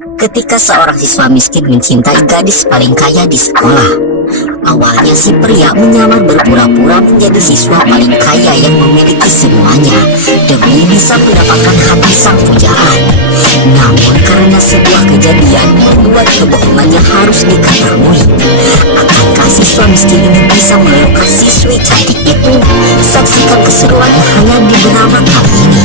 Ketika seorang siswa miskin mencintai gadis paling kaya di sekolah, awalnya si pria menyamar berpura-pura menjadi siswa paling kaya yang memiliki semuanya demi bisa mendapatkan hati sang pujaan. Namun karena sebuah kejadian membuat kebohongannya harus diketahui. Akankah siswa miskin ini bisa menemukan siswi cantik itu? Saksikan keseruannya hanya di drama kali ini.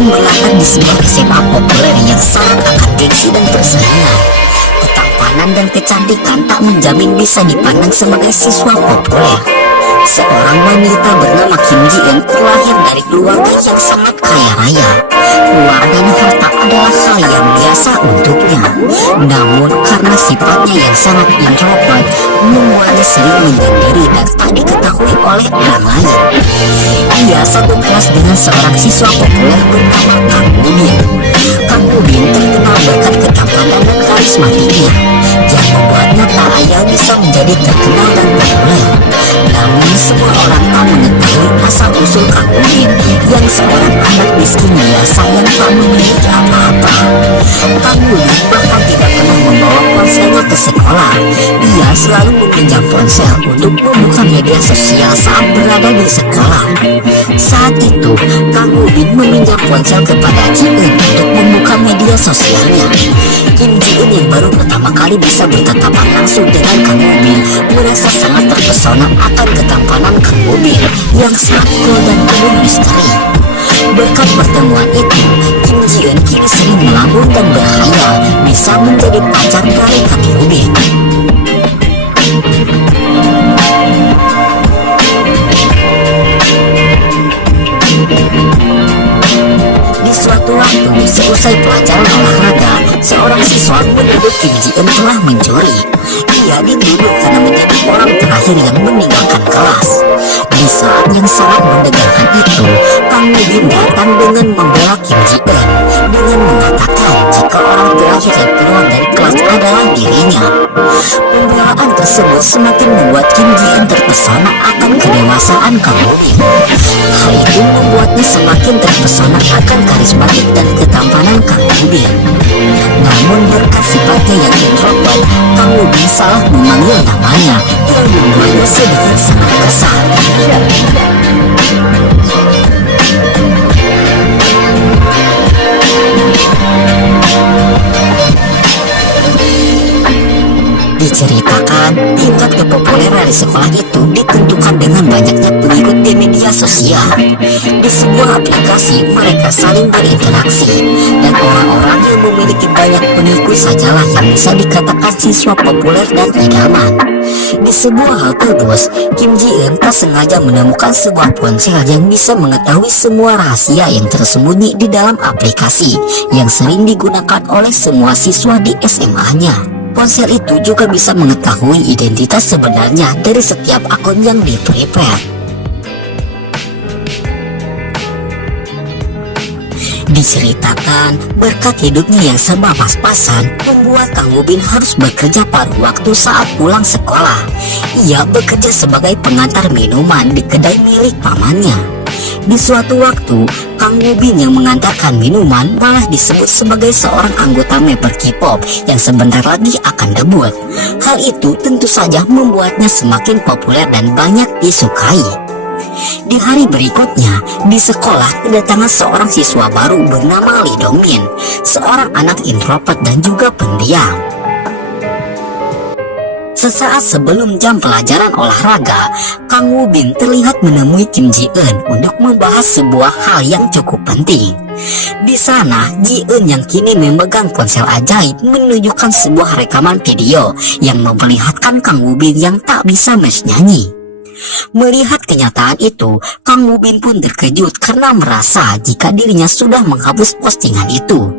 Berlatar di sebuah SMA populer yang syarat akan gengsi dan persaingan. Ketampanan dan kecantikan tak menjamin bisa dipandang sebagai siswa populer. Seorang wanita bernama Kim Ji Eun terlahir dari keluarga yang sangat kaya raya. Uang dan harta adalah hal yang biasa untuknya. Namun karena sifatnya yang sangat introvert, membuatnya sering menyendiri dan tak diketahui oleh orang lain. Ia satu kelas dengan seorang siswa populer bernama Kang Woo-bin. Kang Woo-bin terkenal berkat ketampanan dan karismatiknya, yang membuatnya tak ayal bisa menjadi terkenal dan populer. Namun semua orang tak mengetahui asal-usul Kang Woo-bin yang seorang anak miskin biasa yang tak memiliki apa-apa. Kang Woo-bin bahkan tidak pernah membawa ponselnya ke sekolah. Ia selalu meminjam ponsel untuk membuka media sosial saat berada di sekolah. Saat itu, Kang Woo-bin meminjam ponsel kepada Ji Eun untuk membuka media sosialnya. Kim Ji Eun yang baru pertama kali bisa bertatapan langsung dengan Kang Woo-bin merasa sangat terpesona akan ketampanan Kang Woo-bin yang sangat cool dan penuh misteri. Berkat pertemuan itu, Kim Ji Eun kini sering melambung dan berhayal bisa menjadi pacar dari Kang Woo-bin. Di suatu waktu, seusai pelajaran olahraga, seorang siswa menuduh Kim Ji Eun telah mencuri. Ia dituduh karena menjadi orang terakhir yang meninggalkan kelas. Di saat yang sangat menegangkan itu, Kang Woo-bin datang dengan membela Kim Ji Eun dengan mengatakan jika orang terakhir yang keluar dari kelas adalah dirinya. Pembelaan tersebut semakin membuat Kim Ji Eun terpesona akan kedewasaan Kang Woo-bin. Hal itu membuatnya semakin terpesona akan karismatik dan ketampanan Kang Woo-bin. Namun berkat sifatnya yang introvert, Kang Woo-bin salah memanggil namanya yang membuatnya sedikit sangat kesal. Diceritakan, tingkat kepopuleran di sekolah itu ditentukan dengan banyaknya pengikut di media sosial. Di sebuah aplikasi, mereka saling berinteraksi, dan orang-orang yang memiliki banyak pengikut sajalah yang bisa dikatakan siswa populer dan idaman. Di sebuah halte bus, Kim Ji Eun tak sengaja menemukan sebuah ponsel yang bisa mengetahui semua rahasia yang tersembunyi di dalam aplikasi yang sering digunakan oleh semua siswa di SMA-nya. Ponsel itu juga bisa mengetahui identitas sebenarnya dari setiap akun yang di-prepare. Diceritakan, berkat hidupnya yang serba pas-pasan, membuat Kang Woo-bin harus bekerja paruh waktu saat pulang sekolah. Ia bekerja sebagai pengantar minuman di kedai milik pamannya. Di suatu waktu, Kang Woo-bin yang mengantarkan minuman malah disebut sebagai seorang anggota member K-pop yang sebentar lagi akan debut. Hal itu tentu saja membuatnya semakin populer dan banyak disukai. Di hari berikutnya, di sekolah kedatangan seorang siswa baru bernama Lee Dong-min, seorang anak introvert dan juga pendiam. Sesaat sebelum jam pelajaran olahraga, Kang Woo-bin terlihat menemui Kim Ji Eun untuk membahas sebuah hal yang cukup penting. Di sana, Ji Eun yang kini memegang ponsel ajaib menunjukkan sebuah rekaman video yang memperlihatkan Kang Woo-bin yang tak bisa nyanyi. Melihat kenyataan itu, Kang Woo-bin pun terkejut karena merasa jika dirinya sudah menghapus postingan itu.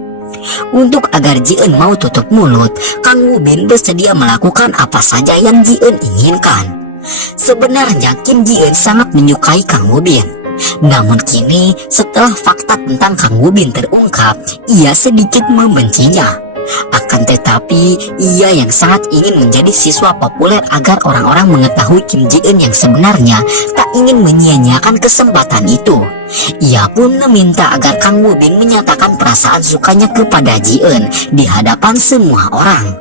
Untuk agar Ji Eun mau tutup mulut, Kang Woo-bin bersedia melakukan apa saja yang Ji Eun inginkan. Sebenarnya Kim Ji Eun sangat menyukai Kang Woo-bin. Namun kini setelah fakta tentang Kang Woo-bin terungkap, ia sedikit membencinya. Akan tetapi, ia yang sangat ingin menjadi siswa populer agar orang-orang mengetahui Kim Ji-eun yang sebenarnya tak ingin menyia-nyiakan kesempatan itu. Ia pun meminta agar Kang Woo-bin menyatakan perasaan sukanya kepada Ji-eun di hadapan semua orang.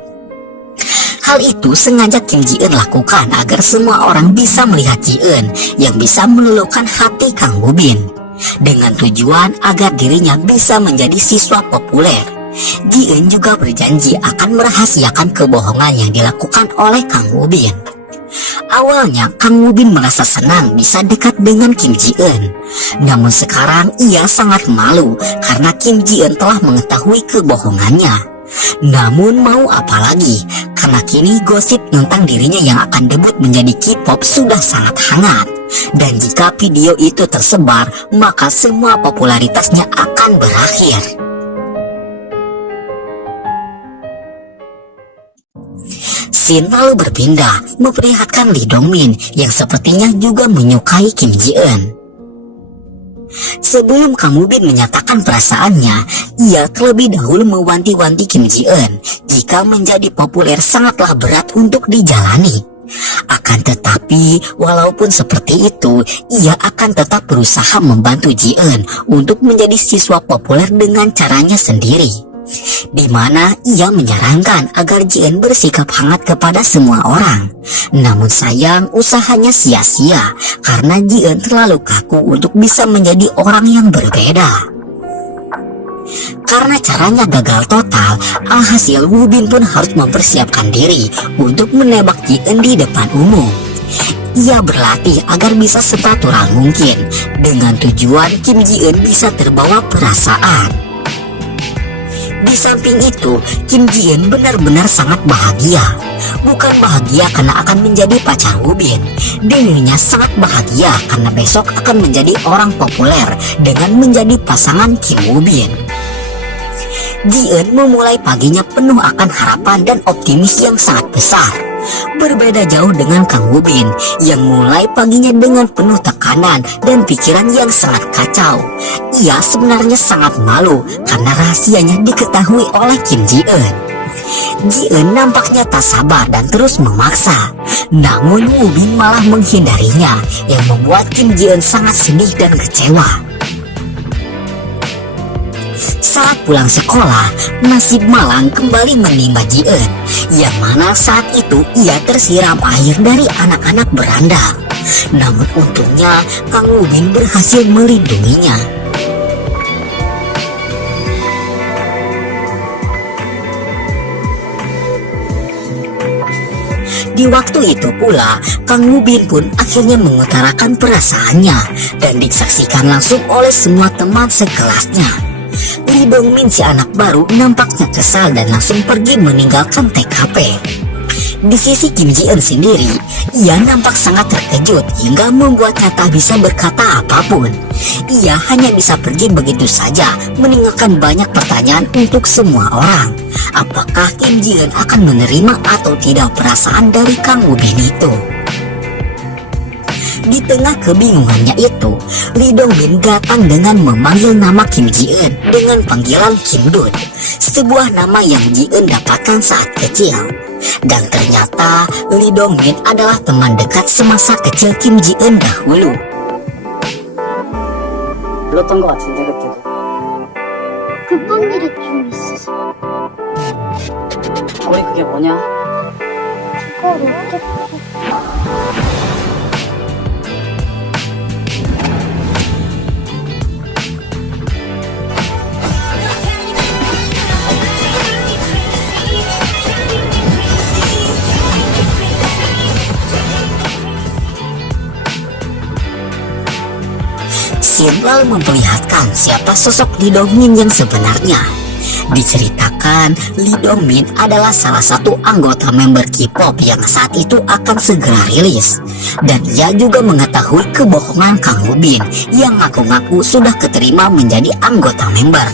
Hal itu sengaja Kim Ji-eun lakukan agar semua orang bisa melihat Ji-eun yang bisa meluluhkan hati Kang Woo-bin, dengan tujuan agar dirinya bisa menjadi siswa populer. Ji-eun juga berjanji akan merahasiakan kebohongan yang dilakukan oleh Kang Woo-bin. Awalnya Kang Woo-bin merasa senang bisa dekat dengan Kim Ji-eun. Namun sekarang ia sangat malu karena Kim Ji-eun telah mengetahui kebohongannya. Namun mau apa lagi, karena kini gosip tentang dirinya yang akan debut menjadi K-pop sudah sangat hangat. Dan jika video itu tersebar, maka semua popularitasnya akan berakhir. Scene lalu berpindah memperlihatkan Lee Dong-min yang sepertinya juga menyukai Kim Ji-eun. Sebelum Kang Woo-bin menyatakan perasaannya, ia terlebih dahulu mewanti-wanti Kim Ji-eun jika menjadi populer sangatlah berat untuk dijalani. Akan tetapi, walaupun seperti itu, ia akan tetap berusaha membantu Ji-eun untuk menjadi siswa populer dengan caranya sendiri, di mana ia menyarankan agar Ji-eun bersikap hangat kepada semua orang. Namun sayang, usahanya sia-sia karena Ji-eun terlalu kaku untuk bisa menjadi orang yang berbeda. Karena caranya gagal total, alhasil Woo-bin pun harus mempersiapkan diri untuk menembak Ji-eun di depan umum. Ia berlatih agar bisa senatural mungkin, dengan tujuan Kim Ji-eun bisa terbawa perasaan. Di samping itu, Kim Ji-eun benar-benar sangat bahagia. Bukan bahagia karena akan menjadi pacar Woo-bin. Dirinya sangat bahagia karena besok akan menjadi orang populer dengan menjadi pasangan Kim Woo-bin. Ji-eun memulai paginya penuh akan harapan dan optimis yang sangat besar. Berbeda jauh dengan Kang Woo-bin yang mulai paginya dengan penuh tekanan dan pikiran yang sangat kacau. Ia sebenarnya sangat malu karena rahasianya diketahui oleh Kim Ji-eun. Ji-eun nampaknya tak sabar dan terus memaksa. Namun Woo-bin malah menghindarinya yang membuat Kim Ji-eun sangat sedih dan kecewa. Saat pulang sekolah, nasib malang kembali menimpa Ji-eun, yang mana saat itu ia tersiram air dari anak-anak berandal. Namun untungnya Kang Woo-bin berhasil melindunginya. Di waktu itu pula, Kang Woo-bin pun akhirnya mengutarakan perasaannya dan disaksikan langsung oleh semua teman sekelasnya. Lee Dong-min si anak baru nampaknya kesal dan langsung pergi meninggalkan TKP. Di sisi Kim Ji-eun sendiri, ia nampak sangat terkejut hingga membuatnya tak bisa berkata apapun. Ia hanya bisa pergi begitu saja, meninggalkan banyak pertanyaan untuk semua orang. Apakah Kim Ji-eun akan menerima atau tidak perasaan dari Kang Woo-bin itu? Di tengah kebingungannya itu, Lee Dong-min datang dengan memanggil nama Kim Ji-eun dengan panggilan Kim Dun, sebuah nama yang Ji-eun dapatkan saat kecil. Dan ternyata Lee Dong-min adalah teman dekat semasa kecil Kim Ji-eun dahulu. 불렀던 것 같은데 그때도. 급한 일이 좀 있어서 우리 그게 뭐냐? 그걸 어떻게 Scene lalu memperlihatkan siapa sosok Lee Dong-min yang sebenarnya. Diceritakan Lee Dong-min adalah salah satu anggota member K-pop yang saat itu akan segera rilis. Dan ia juga mengetahui kebohongan Kang Woo-bin yang ngaku-ngaku sudah keterima menjadi anggota member.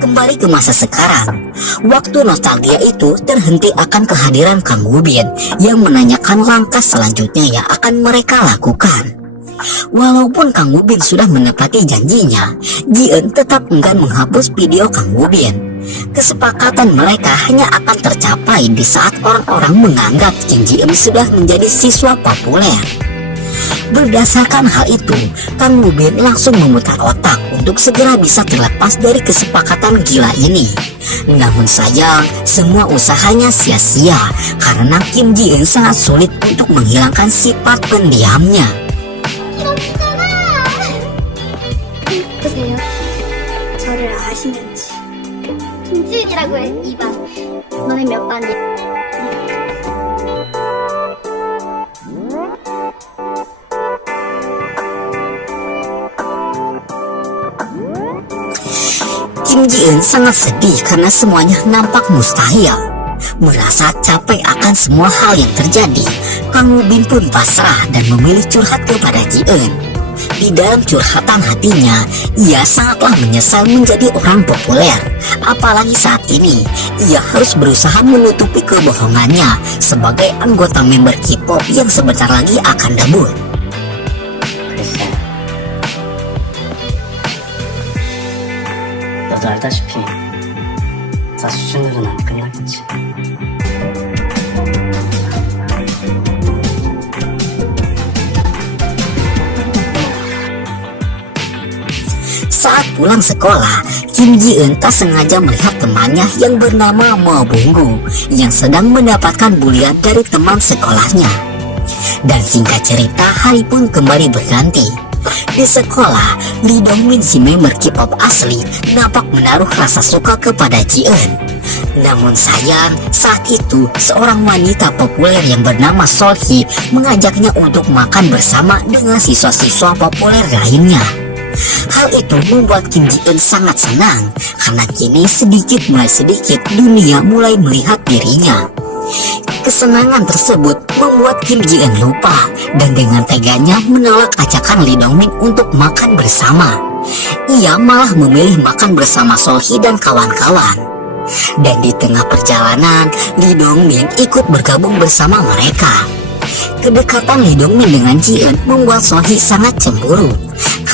Kembali ke masa sekarang, waktu nostalgia itu terhenti akan kehadiran Kang Woo-bin yang menanyakan langkah selanjutnya yang akan mereka lakukan. Walaupun Kang Wubin sudah menepati janjinya, Ji-eun tetap enggan menghapus video Kang Wubin. Kesepakatan mereka hanya akan tercapai di saat orang-orang menganggap Kim Ji-eun sudah menjadi siswa populer. Berdasarkan hal itu, Kang Wubin langsung memutar otak untuk segera bisa terlepas dari kesepakatan gila ini. Namun sayang, semua usahanya sia-sia karena Kim Ji-eun sangat sulit untuk menghilangkan sifat pendiamnya. 보세요. 저를 아시는지. 김지은이라고 해, 2반. 너네 몇 반이야? Kim Ji-eun sangat sedih karena semuanya nampak mustahil. Merasa capek akan semua hal yang terjadi, Kang Wubin pun pasrah dan memilih curhat kepada Ji-eun. Di dalam curhatan hatinya, ia sangatlah menyesal menjadi orang populer. Apalagi saat ini, ia harus berusaha menutupi kebohongannya sebagai anggota member K-pop yang sebentar lagi akan debut. 글쎄. 너도 알다시피 나 수준으로는 안 끝나겠지. Saat pulang sekolah, Kim Ji-eun tak sengaja melihat temannya yang bernama Mo Bunggu yang sedang mendapatkan bulian dari teman sekolahnya. Dan singkat cerita, hari pun kembali berganti. Di sekolah, Lee Dong-min si member K-pop asli nampak menaruh rasa suka kepada Ji-eun. Namun sayang, saat itu seorang wanita populer yang bernama Sol-hee mengajaknya untuk makan bersama dengan siswa-siswa populer lainnya. Hal itu membuat Kim Ji-eun sangat senang karena kini sedikit mulai sedikit dunia mulai melihat dirinya. Kesenangan tersebut membuat Kim Ji-eun lupa dan dengan teganya menolak ajakan Lee Dong-min untuk makan bersama. Ia malah memilih makan bersama Sol-hee dan kawan-kawan. Dan di tengah perjalanan, Lee Dong-min ikut bergabung bersama mereka. Kedekatan Lee Dong-min dengan Ji-eun membuat Sol-hee sangat cemburu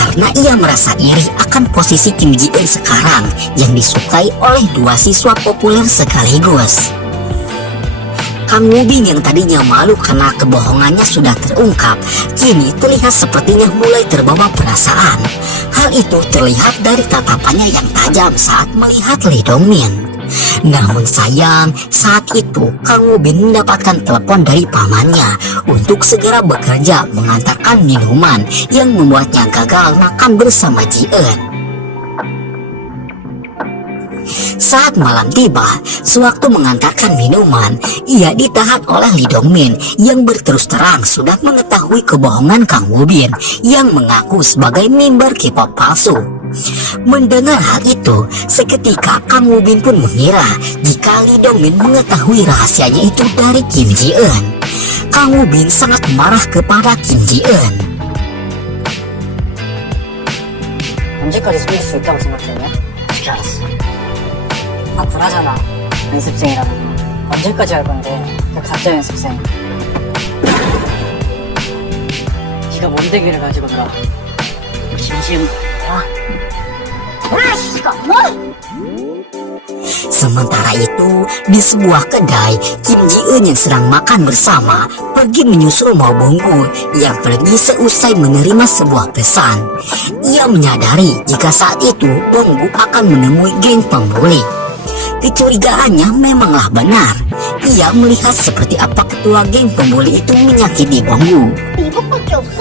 karena ia merasa iri akan posisi Kim Ji-eun sekarang yang disukai oleh dua siswa populer sekaligus. Kang Wubin yang tadinya malu karena kebohongannya sudah terungkap, kini terlihat sepertinya mulai terbawa perasaan. Hal itu terlihat dari tatapannya yang tajam saat melihat Lee Dong-min. Namun sayang, saat itu Kang Wubin mendapatkan telepon dari pamannya untuk segera bekerja mengantarkan minuman yang membuatnya gagal makan bersama Ji-eun. Saat malam tiba, sewaktu mengantarkan minuman, ia ditahan oleh Lee Dong-min yang berterus terang sudah mengetahui kebohongan Kang Wubin yang mengaku sebagai member K-pop palsu. Mendengar hal itu, seketika Kang Wubin pun mengira jika Lee Dong-min mengetahui rahasianya itu dari Kim Ji-eun. Kang Wubin sangat marah kepada Kim Ji-eun. 언제까지 숨길 수 있다고 생각했냐? 어떻게 알았어? 아 불하잖아. 연습생이라는 거. 언제까지 할 건데 그 가짜 연습생. 네가 뭔데기를 가지고 놀아. 김지은 야. Sementara itu, di sebuah kedai, Kim Ji-eun yang sedang makan bersama pergi menyusul Mo Bunggu yang pergi seusai menerima sebuah pesan. Ia menyadari jika saat itu Bunggu akan menemui geng pembuli. Kecurigaannya memanglah benar. Ia melihat seperti apa ketua geng pembuli itu menyakiti Bunggu. 이것밖에 없어?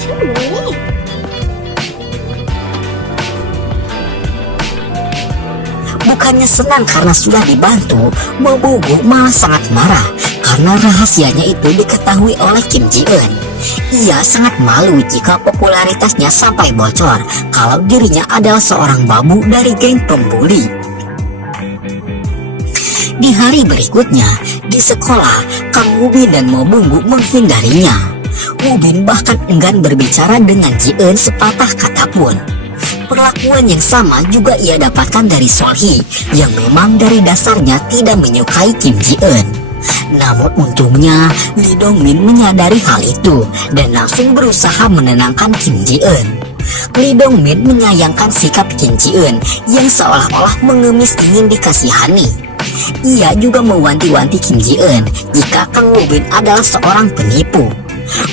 쟤 뭐니? Bukannya senang karena sudah dibantu, Mo Bunggu malah sangat marah karena rahasianya itu diketahui oleh Kim Ji-eun. Ia sangat malu jika popularitasnya sampai bocor kalau dirinya adalah seorang babu dari geng pembuli. Di hari berikutnya, di sekolah, Kang Wubin dan Mo Bunggu menghindarinya. Wubin bahkan enggan berbicara dengan Ji-eun sepatah kata pun. Perlakuan yang sama juga ia dapatkan dari Sol-hee yang memang dari dasarnya tidak menyukai Kim Ji-eun. Namun untungnya Lee Dong-min menyadari hal itu dan langsung berusaha menenangkan Kim Ji-eun. Lee Dong-min menyayangkan sikap Kim Ji-eun yang seolah-olah mengemis ingin dikasihani. Ia juga mewanti-wanti Kim Ji-eun jika Kang Woo-bin adalah seorang penipu.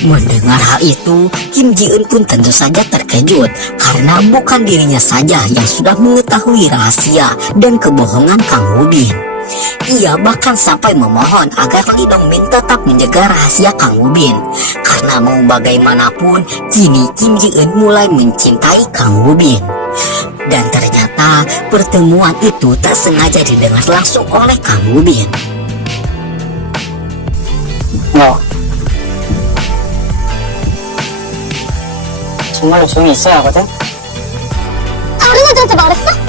Mendengar hal itu, Kim Ji-eun pun tentu saja terkejut karena bukan dirinya saja yang sudah mengetahui rahasia dan kebohongan Kang Woo-bin. Ia bahkan sampai memohon agar Lee Dong-min tetap menjaga rahasia Kang Woo-bin karena mau bagaimanapun kini Kim Ji-eun mulai mencintai Kang Woo-bin. Dan ternyata pertemuan itu tak sengaja didengar langsung oleh Kang Woo-bin. 뭐 정말로 조용히 있어야 하거든? 다른 애들한테 말했어?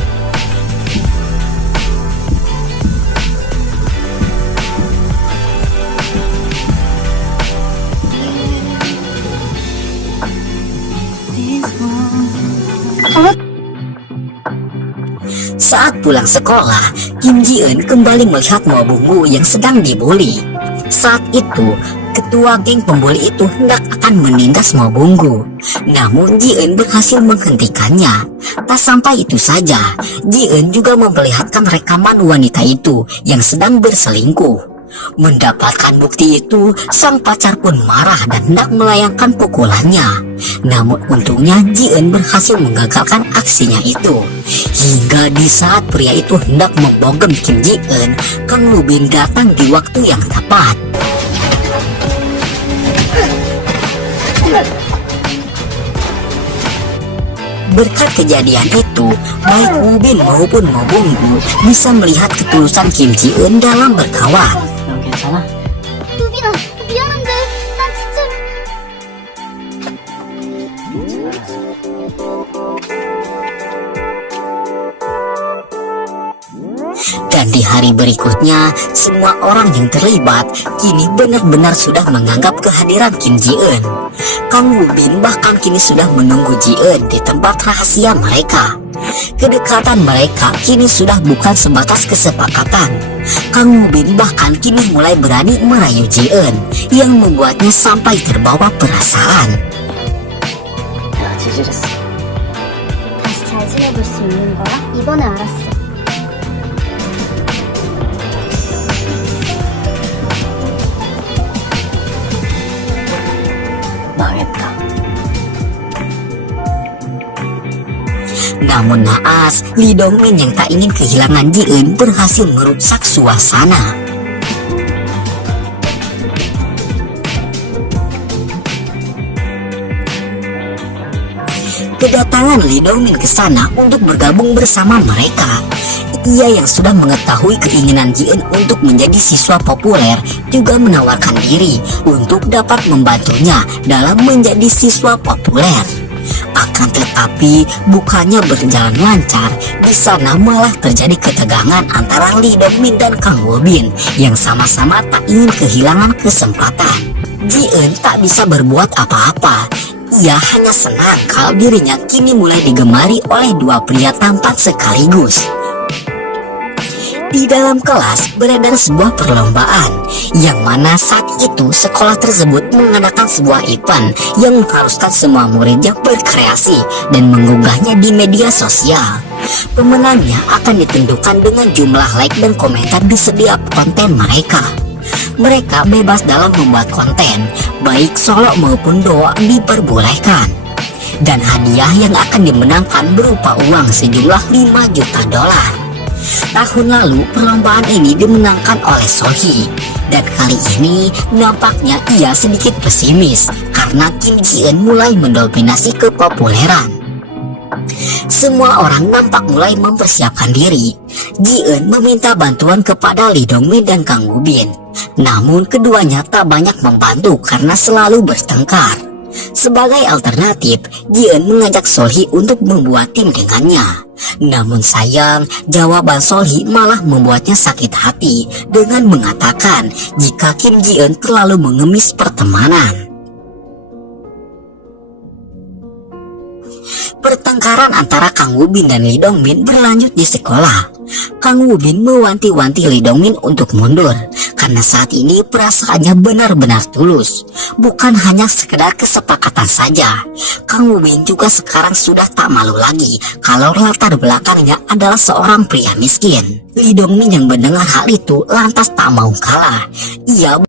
Saat pulang sekolah, Kim Ji-eun kembali melihat Mo Bung-woo yang sedang dibully. Saat itu, ketua geng pembuli itu hendak akan menindas Mo Bung-woo. Namun Ji-eun berhasil menghentikannya. Tak sampai itu saja, Ji-eun juga memperlihatkan rekaman wanita itu yang sedang berselingkuh. Mendapatkan bukti itu, sang pacar pun marah dan hendak melayangkan pukulannya. Namun untungnya Ji-eun berhasil menggagalkan aksinya itu. Hingga di saat pria itu hendak membogem Kim Ji-eun, Kang Woo-bin datang di waktu yang tepat. Berkat kejadian itu, baik Woo-bin maupun Mo Bung-woo bisa melihat ketulusan Kim Ji-eun dalam berkawan. 넌 괜찮아? 우빈아, 미안한데 난 진짜 Dan di hari berikutnya, semua orang yang terlibat kini benar-benar sudah menganggap kehadiran Kim Ji-eun. Kang Woo-bin bahkan kini sudah menunggu Ji-eun di tempat rahasia mereka. Kedekatan mereka kini sudah bukan sebatas kesepakatan. Kang Woo-bin bahkan kini mulai berani merayu Ji-eun yang membuatnya sampai terbawa perasaan. 내가 지질했어. 다시 잘 지내볼 수 있는 거야? 이번에 알았어. 망했다. Namun naas, Lee Dong-min yang tak ingin kehilangan Ji-eun berhasil merusak suasana. Kedatangan Lee Dong-min ke sana untuk bergabung bersama mereka. Ia yang sudah mengetahui keinginan Ji-eun untuk menjadi siswa populer juga menawarkan diri untuk dapat membantunya dalam menjadi siswa populer. Akan tetapi bukannya berjalan lancar, di sana malah terjadi ketegangan antara Lee Dong-min dan Kang Woo-bin yang sama-sama tak ingin kehilangan kesempatan. Ji-eun tak bisa berbuat apa-apa. Ia hanya senang kalau dirinya kini mulai digemari oleh dua pria tampan sekaligus. Di dalam kelas beredar sebuah perlombaan, yang mana saat itu sekolah tersebut mengadakan sebuah event yang mengharuskan semua muridnya berkreasi dan mengunggahnya di media sosial. Pemenangnya akan ditentukan dengan jumlah like dan komentar di setiap konten mereka. Mereka bebas dalam membuat konten, baik solo maupun duo diperbolehkan. Dan hadiah yang akan dimenangkan berupa uang sejumlah 5 juta dolar. Tahun lalu perlombaan ini dimenangkan oleh Solhee, dan kali ini nampaknya ia sedikit pesimis karena Kim Ji-eun mulai mendominasi kepopuleran. Semua orang nampak mulai mempersiapkan diri. Ji-eun meminta bantuan kepada Lee Dong-min dan Kang Woo-bin, namun keduanya tak banyak membantu karena selalu bertengkar. Sebagai alternatif, Ji-eun mengajak Solhee untuk membuat tim dengannya. Namun sayang, jawaban Solhee malah membuatnya sakit hati dengan mengatakan jika Kim Ji-eun terlalu mengemis pertemanan. Pertengkaran antara Kang Woo-bin dan Lee Dong-min berlanjut di sekolah. Kang Woo-bin mewanti-wanti Lee Dong-min untuk mundur karena saat ini perasaannya benar-benar tulus, bukan hanya sekedar kesepakatan saja. Kang Ubin juga sekarang sudah tak malu lagi kalau latar belakangnya adalah seorang pria miskin. Li Dongmin yang mendengar hal itu lantas tak mau kalah. Ia